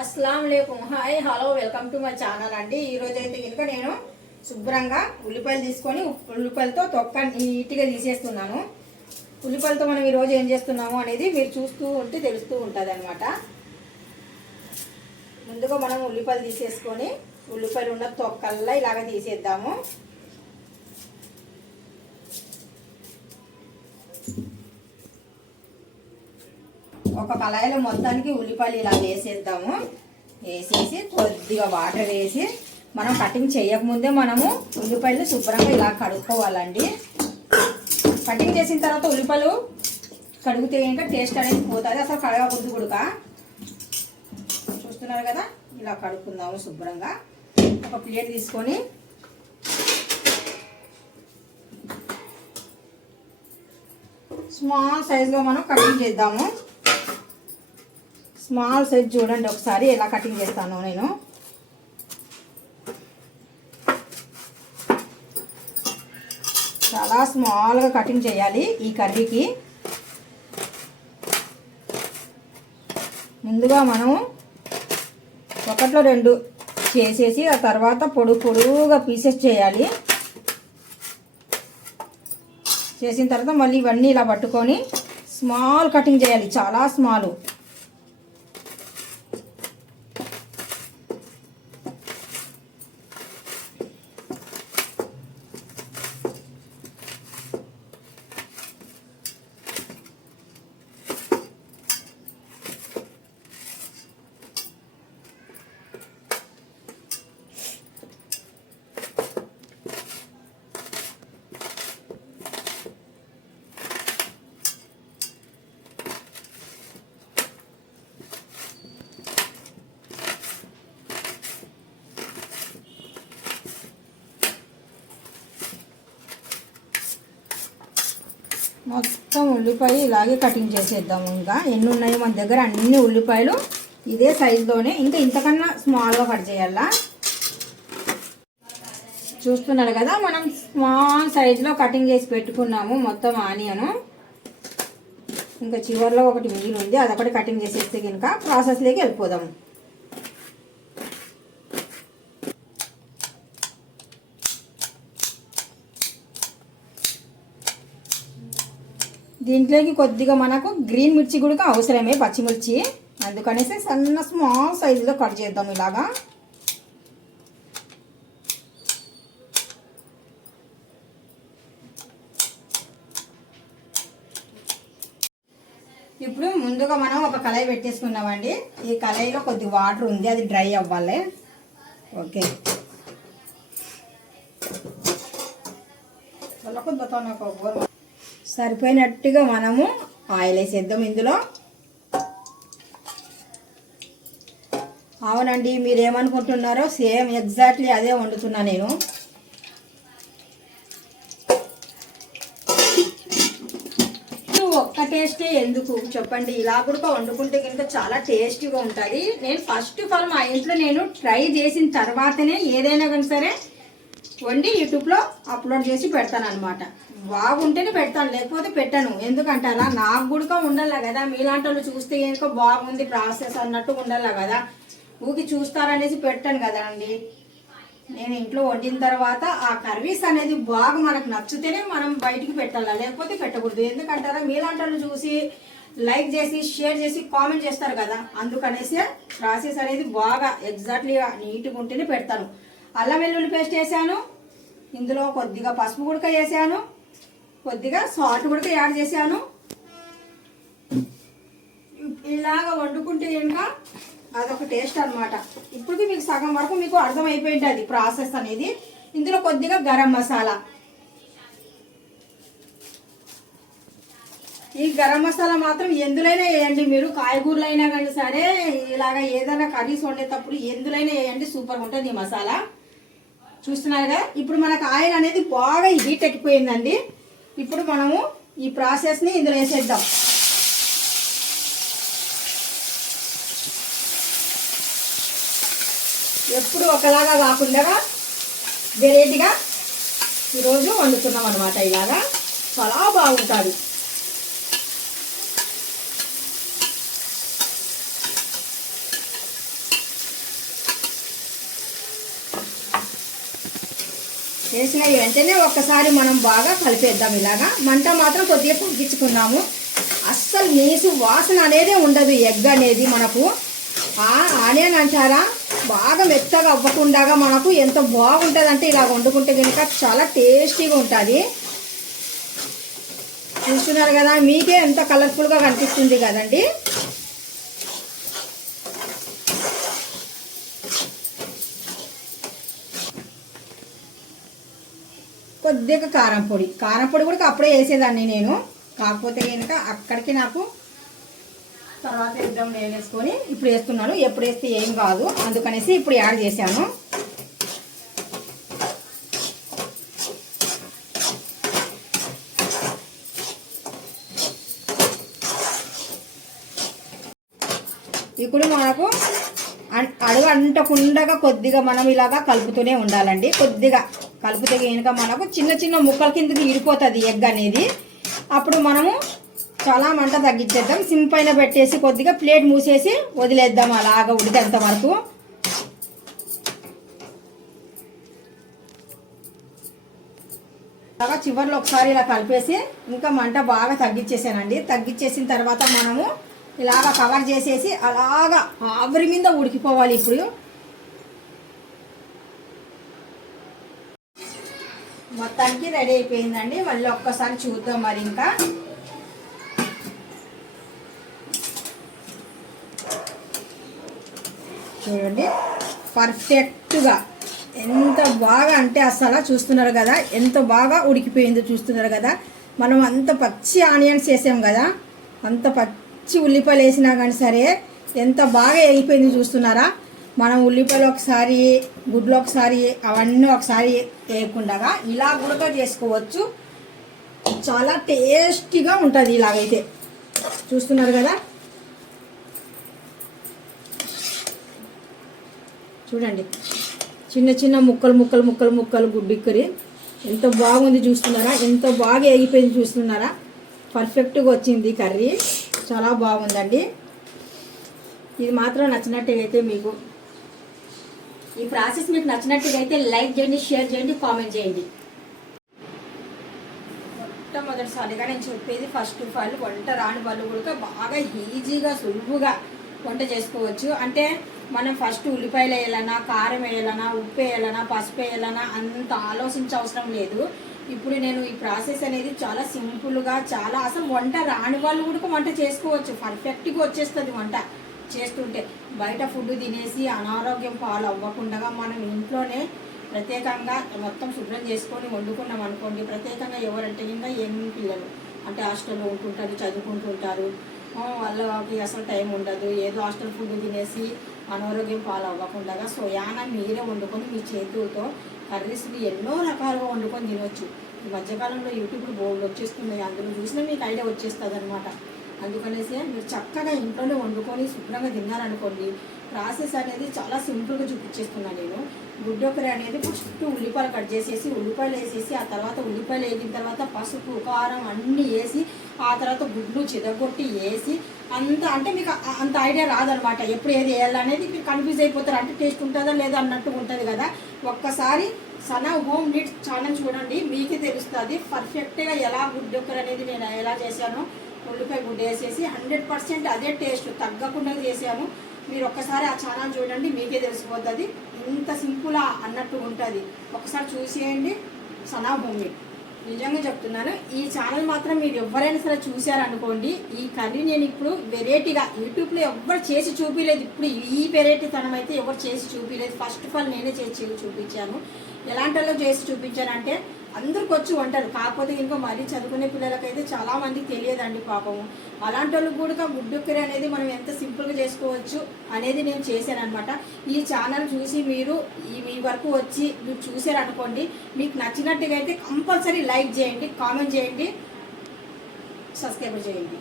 अस्सलाम वालेकुम hi hello welcome to my channel అండి। ఈ రోజు అయితే కనుక నేను శుభ్రంగా ఉల్లిపాయలు తీసుకొని ఉల్లిపాయలతో తొక్క నీట్గా తీసేస్తున్నాను। ఉల్లిపాయలతో మనం ఈ రోజు ఏం చేస్తున్నాము అనేది మీరు చూస్తూ ఉంటే తెలుస్తూ ఉంటదన్నమాట। ముందుగా మనం ఉల్లిపాయలు తీసేసుకొని ఉల్లిపాయలు ఉన్న తొక్కల్లా ఇలాగ తీసేద్దాము। ఒక కళాయిలో మొత్తానికి ఉల్లిపాయలు ఇలా వేసేద్దాము। వేసేసి కొద్దిగా వాటర్ వేసి మనం కటింగ్ చేయకముందే మనము ఉల్లిపాయలు శుభ్రంగా ఇలా కడుక్కోవాలండి। కటింగ్ చేసిన తర్వాత ఉల్లిపాయలు కడిగితే ఇంకా టేస్ట్ అనేది పోతుంది, అసలు కడగకూడదు కూడా। చూస్తున్నారు కదా, ఇలా కడుక్కుందాము శుభ్రంగా। ఒక ప్లేట్ తీసుకొని స్మాల్ సైజులో మనం కటింగ్ చేద్దాము। స్మాల్ సైజ్ చూడండి ఒకసారి ఎలా కటింగ్ చేస్తాను నేను। చాలా స్మాల్గా కటింగ్ చేయాలి ఈ కర్రీకి। ముందుగా మనం ఒకట్లో రెండు చేసేసి ఆ తర్వాత పొడుగుగా పీసెస్ చేయాలి। చేసిన తర్వాత మళ్ళీ ఇవన్నీ ఇలా పట్టుకొని స్మాల్ కటింగ్ చేయాలి, చాలా స్మాల్। మొత్తం ఉల్లిపాయ ఇలాగే కటింగ్ చేసేద్దాము। ఇంకా ఎన్ని ఉన్నాయో మన దగ్గర అన్ని ఉల్లిపాయలు ఇదే సైజులోనే, ఇంకా ఇంతకన్నా స్మాల్గా కట్ చేయాలా। చూస్తున్నారు కదా, మనం స్మాల్ సైజులో కటింగ్ చేసి పెట్టుకున్నాము మొత్తం ఆనియన్। ఇంకా చివరిలో ఒకటి మిగిలి ఉంది, అదొకటి కటింగ్ చేసేస్తే కనుక ప్రాసెస్లోకి వెళ్ళిపోదాము। దీంట్లోకి కొద్దిగా మనకు గ్రీన్ మిర్చి కూడా అవసరమే, పచ్చిమిర్చి, అందుకనేసి సన్న స్మాల్ సైజులో కట్ చేద్దాం ఇలాగా। ఇప్పుడు ముందుగా మనం ఒక కళాయి పెట్టేసుకున్నామండి। ఈ కళాయిలో కొద్ది వాటర్ ఉంది, అది డ్రై అవ్వాలి। ఓకే, సరిపోయినట్టుగా మనము ఆయిల్ వేసేద్దాం ఇందులో। అవునండి, మీరు ఏమనుకుంటున్నారో సేమ్ ఎగ్జాక్ట్లీ అదే వండుతున్నా నేను। ఒక్క టేస్టే ఎందుకు చెప్పండి, ఇలా కూడా వండుకుంటే కనుక చాలా టేస్టీగా ఉంటుంది। నేను ఫస్ట్ ఆఫ్ ఆల్ మా ఇంట్లో నేను ట్రై చేసిన తర్వాతనే ఏదైనా కానీ సరే వండి యూట్యూబ్లో అప్లోడ్ చేసి పెడతాను అనమాట। బాగుంటేనే పెడతాను, లేకపోతే పెట్టను। ఎందుకంటారా, నాకు కూడా ఉండాలి కదా, మీలాంటి వాళ్ళు చూస్తే కనుక బాగుంది ప్రాసెస్ అన్నట్టు ఉండాలి కదా, ఊకి చూస్తారనేసి పెట్టాను కదా అండి। నేను ఇంట్లో వండిన తర్వాత ఆ కర్రీస్ అనేది బాగా మనకు నచ్చితేనే మనం బయటికి పెట్టాలి, లేకపోతే పెట్టకూడదు। ఎందుకంటారా, మీలాంటి వాళ్ళు చూసి లైక్ చేసి షేర్ చేసి కామెంట్ చేస్తారు కదా, అందుకనేసి ప్రాసెస్ అనేది బాగా ఎగ్జాక్ట్లీగా నీట్గా ఉంటేనే పెడతాను। అల్లం వెల్లుల్లి పేస్ట్ వేసాను, ఇందులో కొద్దిగా పసుపు గుడక వేసాను, కొద్దిగా సాల్ట్ కూడా యాడ్ చేశాను। ఇలాగ వండుకుంటే కనుక అదొక టేస్ట్ అనమాట। ఇప్పటికి మీకు సగం వరకు మీకు అర్థమైపోయింది అది ప్రాసెస్ అనేది। ఇందులో కొద్దిగా గరం మసాలా, ఈ గరం మసాలా మాత్రం ఎందులోనే వేయండి మీరు, కాయగూరలైనా కానీ సరే, ఇలాగ ఏదైనా కర్రీస్ వండేటప్పుడు ఎందులోనే వేయండి, సూపర్గా ఉంటుంది ఈ మసాలా। చూస్తున్నారుగా, ఇప్పుడు మనకు ఆయిల్ అనేది బాగా హీట్ ఎక్కిపోయిందండి। ఇప్పుడు మనము ఈ ప్రాసెస్ని ఇందులో వేసేద్దాం। ఎప్పుడు ఒకలాగా కాకుండా వెరైటీగా ఈరోజు వండుతున్నాం అనమాట। ఇలాగా చాలా బాగుంటుంది। వేసిన వెంటనే ఒక్కసారి మనం బాగా కలిపేద్దాం. ఇలాగా మంట మాత్రం కొద్దిగా తగ్గించుకున్నాము. అస్సలు నీసు వాసన అనేది ఉండదు. ఎగ్ అనేది మనకు ఆనియన్ అంటారా బాగా మెత్తగా అవ్వకుండా మనకు ఎంత బాగుంటుంది అంటే ఇలా వండుకుంటే కనుక చాలా టేస్టీగా ఉంటుంది. చూస్తున్నారు కదా, మీకే ఎంత కలర్ఫుల్గా కనిపిస్తుంది కదండి. కొద్దిగా కారం పొడి కూడా అప్పుడే వేసేదాన్ని నేను. కాకపోతే కనుక అక్కడికి నాకు తర్వాత వేద్దాం నేను వేసుకొని ఇప్పుడు వేస్తున్నాను. ఎప్పుడు వేస్తే ఏం కాదు అందుకనేసి ఇప్పుడు యాడ్ చేశాను. ఇప్పుడు మనకు అడుగు అంటకుండా కొద్దిగా మనం ఇలాగా కలుపుతూనే ఉండాలండి. కొద్దిగా కలిపితే కనుక మనకు చిన్న చిన్న ముక్కల కిందకి ఇడిపోతుంది ఎగ్ అనేది. అప్పుడు మనము చాలా మంట తగ్గించేద్దాం. సిమ్ పైన పెట్టేసి కొద్దిగా ప్లేట్ మూసేసి వదిలేద్దాం అలాగా ఉడికేంత వరకు. అలాగా చివరిలో ఒకసారి ఇలా కలిపేసి ఇంకా మంట బాగా తగ్గించేసానండి. తగ్గించేసిన తర్వాత మనము ఇలాగా కవర్ చేసేసి అలాగా ఆవిరి మీద ఉడికిపోవాలి. ఇప్పుడు మొత్తానికి రెడీ అయిపోయిందండి. మళ్ళీ ఒక్కసారి చూద్దాం మరి. ఇంకా చూడండి పర్ఫెక్ట్గా ఎంత బాగా అంటే అసలు చూస్తున్నారు కదా ఎంత బాగా ఉడికిపోయిందో చూస్తున్నారు కదా. మనం అంత పచ్చి ఆనియన్స్ వేసాం కదా, అంత పచ్చి ఉల్లిపాయలు వేసినా కానీ సరే ఎంత బాగా వేగిపోయింది చూస్తున్నారా. మనం ఉల్లిపాయలు ఒకసారి గుడ్లు ఒకసారి అవన్నీ ఒకసారి వేయకుండా ఇలా కూడా చేసుకోవచ్చు. చాలా టేస్టీగా ఉంటుంది ఇలాగైతే. చూస్తున్నారు కదా, చూడండి చిన్న చిన్న ముక్కలు గుడ్డిక్కరి ఎంత బాగుంది చూస్తున్నారా. ఎంత బాగా వేగిపోయింది చూస్తున్నారా. పర్ఫెక్ట్గా వచ్చింది కర్రీ, చాలా బాగుందండి. ఇది మాత్రం నచ్చినట్టుగా అయితే మీకు ఈ ప్రాసెస్ మీకు నచ్చినట్టుగా అయితే లైక్ చేయండి, షేర్ చేయండి, కామెంట్ చేయండి. మొట్టమొదటిసారిగా నేను చెప్పేది ఫస్ట్ ఆఫ్ ఆల్ వంట రాని వాళ్ళు కూడా బాగా ఈజీగా సులువుగా వంట చేసుకోవచ్చు. అంటే మనం ఫస్ట్ ఉల్లిపాయలు వేయాలన్నా, కారం వేయాలన్నా, ఉప్పు వేయాలన్నా, పసుపు వేయాలన్నా అంత ఆలోచించే అవసరం లేదు. ఇప్పుడు నేను ఈ ప్రాసెస్ అనేది చాలా సింపుల్గా చాలా అసలు వంట రాని వాళ్ళు కూడా వంట చేసుకోవచ్చు. పర్ఫెక్ట్గా వచ్చేస్తుంది వంట చేస్తుంటే. బయట ఫుడ్ తినేసి అనారోగ్యం పాలు అవ్వకుండా మనం ఇంట్లోనే ప్రత్యేకంగా మొత్తం శుభ్రం చేసుకొని వండుకున్నాం అనుకోండి. ప్రత్యేకంగా ఎవరంటే ఇంకా ఏమి పిల్లలు అంటే హాస్టల్లో ఉంటుంటారు, చదువుకుంటుంటారు, వాళ్ళకి అసలు టైం ఉండదు. ఏదో హాస్టల్ ఫుడ్ తినేసి అనారోగ్యం పాలు అవ్వకుండా సోయానా మీరే వండుకొని మీ చేతులతో కర్రీస్ని ఎన్నో రకాలుగా వండుకొని తినొచ్చు. ఈ మధ్యకాలంలో యూట్యూబ్లో బోర్డు వచ్చేస్తున్నాయి, అందులో చూసినా మీకు ఐడియా వచ్చేస్తుంది అనమాట. అందుకనేసి మీరు చక్కగా ఇంట్లోనే వండుకొని శుభ్రంగా తిన్నారనుకోండి. ప్రాసెస్ అనేది చాలా సింపుల్గా చూపించేస్తున్నాను నేను. గుడ్డొకరి అనేది ఫస్ట్ ఉల్లిపాయలు కట్ చేసేసి ఉల్లిపాయలు వేసేసి ఆ తర్వాత ఉల్లిపాయలు వేగిన తర్వాత పసుపు కారం అన్నీ వేసి ఆ తర్వాత గుడ్లు చిదగొట్టి వేసి అంత అంటే మీకు అంత ఐడియా రాదనమాట. ఎప్పుడు ఏది వేయాలనేది మీరు కన్ఫ్యూజ్ అయిపోతారు. అంటే టేస్ట్ ఉంటుందా లేదా అన్నట్టు ఉంటుంది కదా. ఒక్కసారి సనా హోమ్ నీట్ ఛానల్ చూడండి, మీకే తెలుస్తుంది పర్ఫెక్ట్గా ఎలా గుడ్డొకరి అనేది నేను ఎలా చేశానో. ఉల్లిపాయ గుడ్డ వేసేసి 100% అదే టేస్ట్ తగ్గకుండా చేశాను. మీరు ఒక్కసారి ఆ ఛానల్ చూడండి, మీకే తెలిసిపోతుంది ఇంత సింపుల్ అన్నట్టు ఉంటుంది. ఒకసారి చూసేయండి సనా హోమ్ మేడ్. నిజంగా చెప్తున్నాను, ఈ ఛానల్ మాత్రం మీరు ఎవరైనా సరే చూశారనుకోండి. ఈ కర్రీ నేను ఇప్పుడు వెరైటీగా యూట్యూబ్లో ఎవరు చేసి చూపించలేదు. ఇప్పుడు ఈ వెరైటీ తనం అయితే ఎవరు చేసి చూపించలేదు. ఫస్ట్ ఆఫ్ ఆల్ నేనే చేసి చూపించాను. ఎలాంటి వాళ్ళు చేసి చూపించానంటే అందరికి వచ్చి వంటారు. కాకపోతే ఇంకా మరీ చదువుకునే పిల్లలకైతే చాలామందికి తెలియదండి పాపము. అలాంటి వాళ్ళు కూడా గుడ్డొక్కరి అనేది మనం ఎంత సింపుల్గా చేసుకోవచ్చు అనేది నేను చేశాను అనమాట. ఈ ఛానల్ చూసి మీరు మీ వరకు వచ్చి మీరు చూసారనుకోండి, మీకు నచ్చినట్టుగా అయితే కంపల్సరీ లైక్ చేయండి, కామెంట్ చేయండి, సబ్స్క్రైబ్ చేయండి.